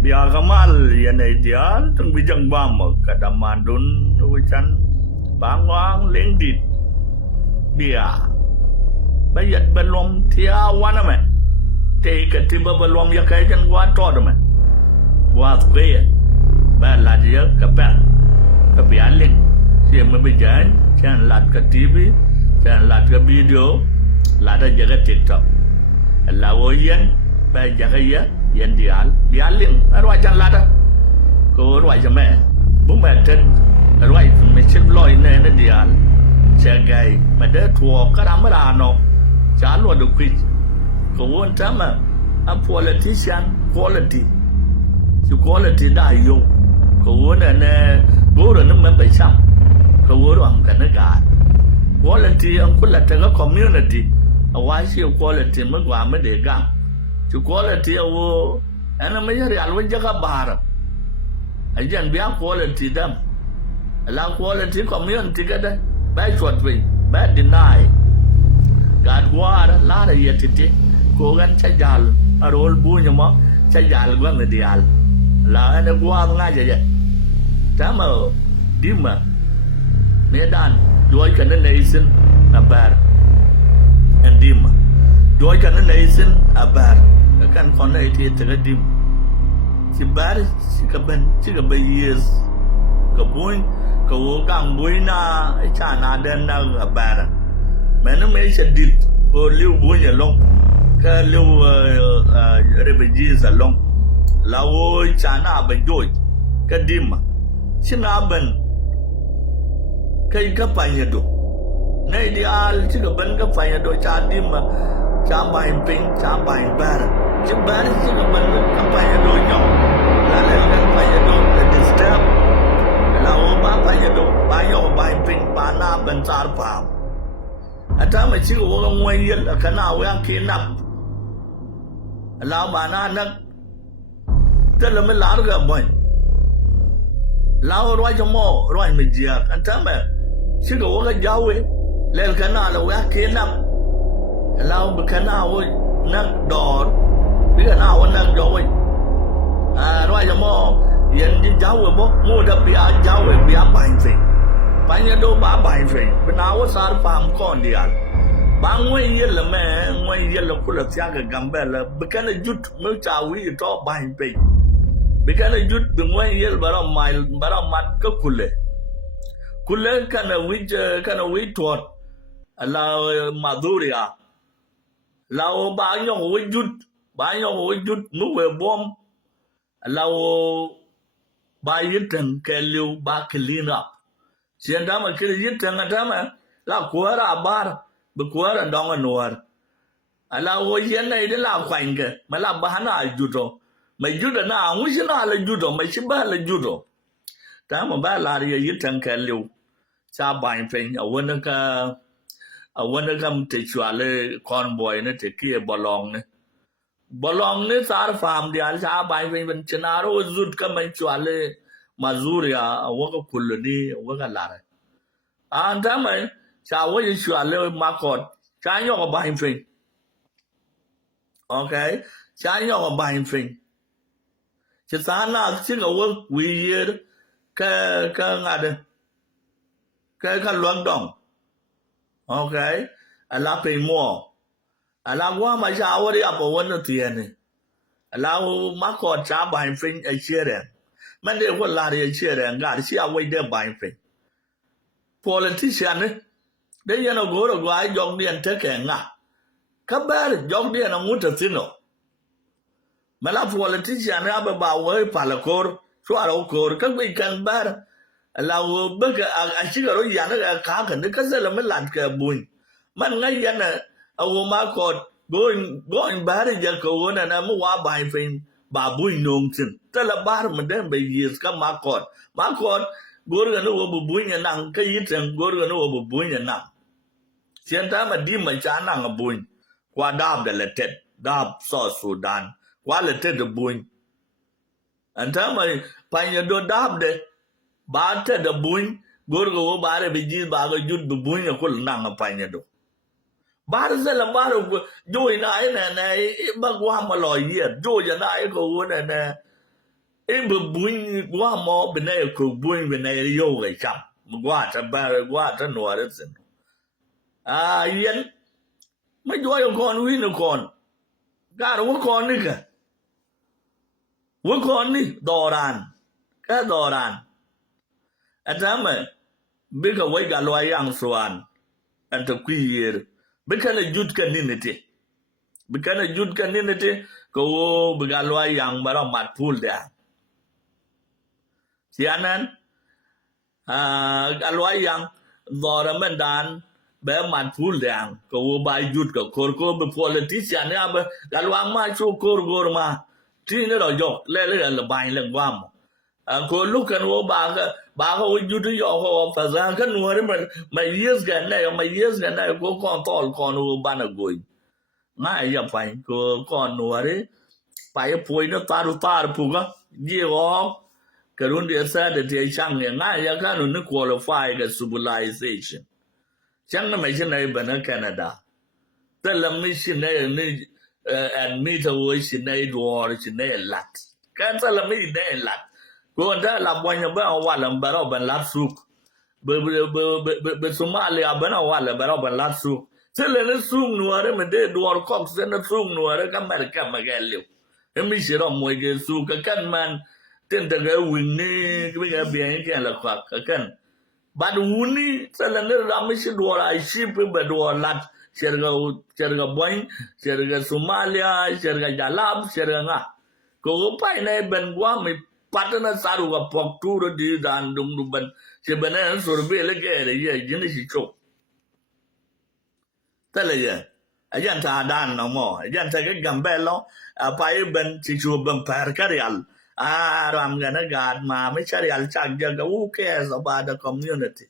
Biar kamal yang ideal tung bijang bama kadamandun ucan bangwang lengdit biar bayat belum tiawan ame teka tiba belum ya kayak gua tod ame gua kaya bala dia kapal kebialing dia membejan jangan lat ke TV jangan lat ke video lat aja ke TikTok lawoyan bajaga ya yang dialing arwah jangan lada ko arwah jamai bumetan arwah macam loy ne dial segai pada tua karamano jalo do quiz ko won tama a politician quality you quality da yo ko won ne boro ne member sam ko won am kan ga quality an kula ta community awai shi quality magwa me de gang to quality wo ana me yari alwa jaga bar ajan biya quality dam la quality community kada ba short way ba deny gad war la da yetiti ko gan chajal arol bunya mo chajal gwa medial la ana gwa nga ja tama dima medan doy kana nation abar and dima doy kana nation abar kan kona iti terdim si bar si kaban years kabun ko kang buina chana den na bar mena me shadid ko liu bunya long ka liu refugees long lawo chana banjoj kadima sina ban kai ka panyado na ideal si kaban ka panyado chadima chambain ping chambain bar Jembar sih kebenar apa yang donyok, lalu kan apa yang donyok disturb, lalu apa yang donyok bayar bayar panah bencar pam, ada macam orang wayel kena orang kinap, lalu mana nak, dalam melar ke boy, lalu orang cuma orang media, ada macam sih orang jauh, lalu kena orang kinap, lalu kena orang nak dor. Bila nak nak jauh, ruai jamo yang di jauh bo, muda biar jauh biar banyak, banyak do banyak. Benawa sar paham kon dia. Bangwe ye leme, ngwe ye le kula tiaga gambel, bukan jut mencawi itu banyak. Bukan jut ngwe ye bara mat ke kule kana wij tuat, la maduria, la banyak wujud. Banyak wujud nuwe bom lawo ba yitan keliu ba clean up sianda ma kele yitan adama la kuara bar be kuara donga nuar ala wo yena ide la kwanga mala bahana judo mai judo na ngusina la judo mai shiba la judo tama ba la ri yitan keliu sa bain pen awona kam te chwale convoy ne te kie bolong ne Bolong ni sar farm dia sa bai ben chenaro zut ka mai chwale mazuria waka kulni waka lar anda mai cha wo yi chwale makot cha yo ka bai fin okay cha yo ka bai fin cha sana chi ka wo wi ye ka ngade ka luang dong okay ala pe mo ala wa ma sha wa ri apo won ti ne ala ma ko cha bai fin a chere man de ko la ri chere ga ri a wai de bai fin politician ne de ya no go ro ga jong dien te ke nga ka ba jong dien ngu te sino ma la politician ne ba wa pa la kor so ara kor ka bi kan bar lao baka a shiga ro yana ka kan ka zala min lan ka bun man ngai yana awo ma ko going bare ja ko wona na mu wa bai fin ba bun nong tin tala bar mun den bai yes ka ma ko gor ga no bu bun ya nan ka yitan gor ga no bu bun ya nan sian ta ma di ma cha nan bun kwa dab da letet dab so Sudan kwa letet de bun anta mai pa ya do dab de ba ta da bun gor ga wo bare bi ji ba ga jud bu bun ya kul nan pa ya do bar zala bar jo ina na ba gwa ma lo ye jo ya na ko wona na e bu bun gwa mo be na ko bun be na yo ga kam gwa ta ba gwa ta no ra sin a yen ma jo yo kon wi no kon ga ro kon ni ka wo kon ni doran ka doran atama be ka wai ga lo yang swan an ta kwiyer bekana jud kaninete ko begalwa yang bara matpul da sianan alwa yang dora mendan be matpul da ko ba jud ko be politician ya be galwa ma chu kor ma tine ro yok le bai le wam ko lukan wo ba ko jud yo ko fa za kan wori ma yes ga na ko kon tol kon wo bana goy na ya pai ko kon wori pai poi no tar puga ye go karun de sa de te chang ne na ya kan no qualify the civilization chang na mai chin ba na Canada te la mi chin ne and me to wo chin ne do chin ne lat kan ta la mi ne lat ko da la bonya ba wa la ba ro ban lat suk be Somalia ba na wa la ba ro ban lat suk se le ne suk no are me de do ko se ne suk no are ka mer ka ma ga le e mi se ro mo ge suk ka kan man ten da ga win ni ke ga bi en ke la ka kan ba du ni se le ne ra mi se do la shi pe ba do lat serga boy serga Somalia serga jalab serga nga ko pa ne ben gwa mi patana saru ga poktura di dan dum ban se benen sorbe le gere ye jini si chok tele ye ajan ta dan no mo ajan ta ga gambelo pa ben si chu ben par karial ram ga na gad ma me charial chak ga who cares about the community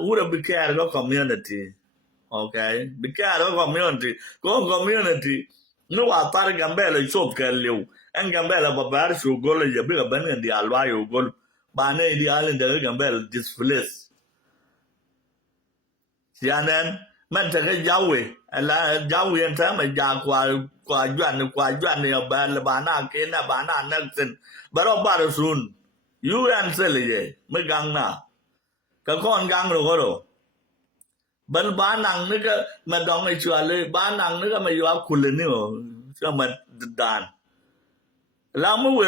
who be care go community okay be care go community no wa par gambelo chop ka lew en gambela babar su gol ya bi ban di alwa yo gol ba ne di alen de gambel displace sianen man ta ga jawe ala jawe en ta ma ja kwa juan ne ba na ke na ba na naksen baro bar sun you answer le me gang na ka kon gang ro ro ban ba nang ne ka ma dong ai chwa le ba nang ne ka ma yo kul ne o sa ma dan la mu we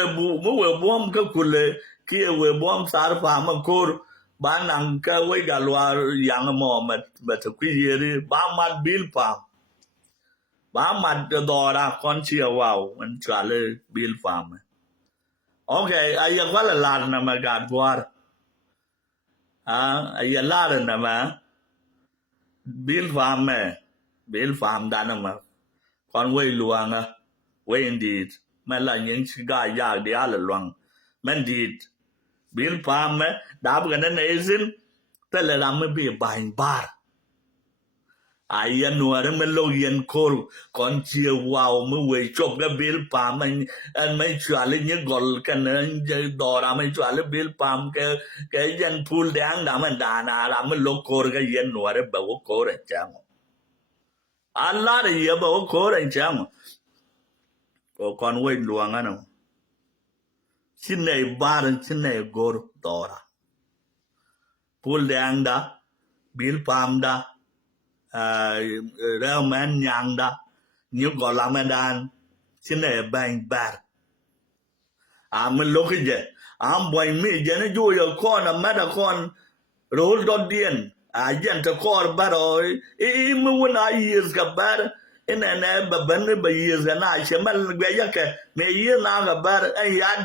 bom ka kule ki we bom sar pa ma kor ba nang ka we ga lwa yang mo ma ta kwi yeri ba ma bil pa ba ma do ra kon chi wow man cha le bil pa ma okay aya kwa la na ma ga bwar aya la na ma bil pa da na ma kon we luanga we indeed mà là những gà già đi à là loang mình đi bill farm mà đã bây giờ này xin thế là làm mới bị bài bar ai anh nuôi mình lo yên call còn chiều vào mới về chụp cái bill farm anh mấy chuyện lên những gol cái này đò ra mấy chuyện lên bill farm cái dân pool đang làm mình đàn làm mình lo call cái yên nuôi đấy bảo call đấy chăng Allah đấy bảo call đấy chăng ko kon we luanga no chinne bar chinne gor dora pul dang da bil pam da ramen nyang da nyu go lamadan chinne bang bar am lokje am boy mi jene jo yo kon ma da kon rol do dien jen ta kor baroy mu wona yes ga bar ina na babban ba yi zana shi mal ga yaka me yi na ga bar ai ya